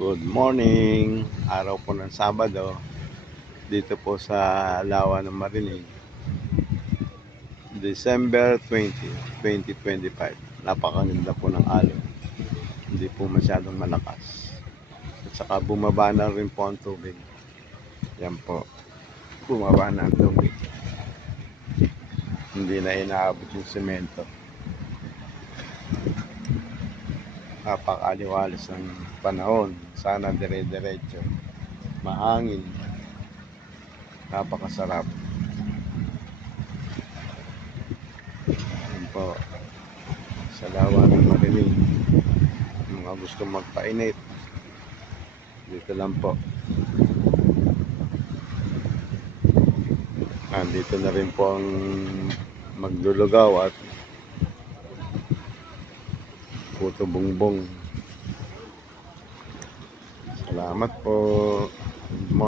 Good morning, araw po ng Sabado, dito po sa Lawa ng Marinig, December 20, 2025. Napakaganda po ng alon, hindi po masyadong malakas. At saka bumaba na rin po ang tubig. Yan po, bumaba na ang tubig. Hindi na inaabot yung semento. Napakaliwalas ng panahon, sana dire-diretso, mahangin, napakasarap. Yan po, sa Lawa ng Marinig, mga gusto magpainit, dito lang po. Andito na rin po ang maglulugaw at Puto Bongbong. Salamat po.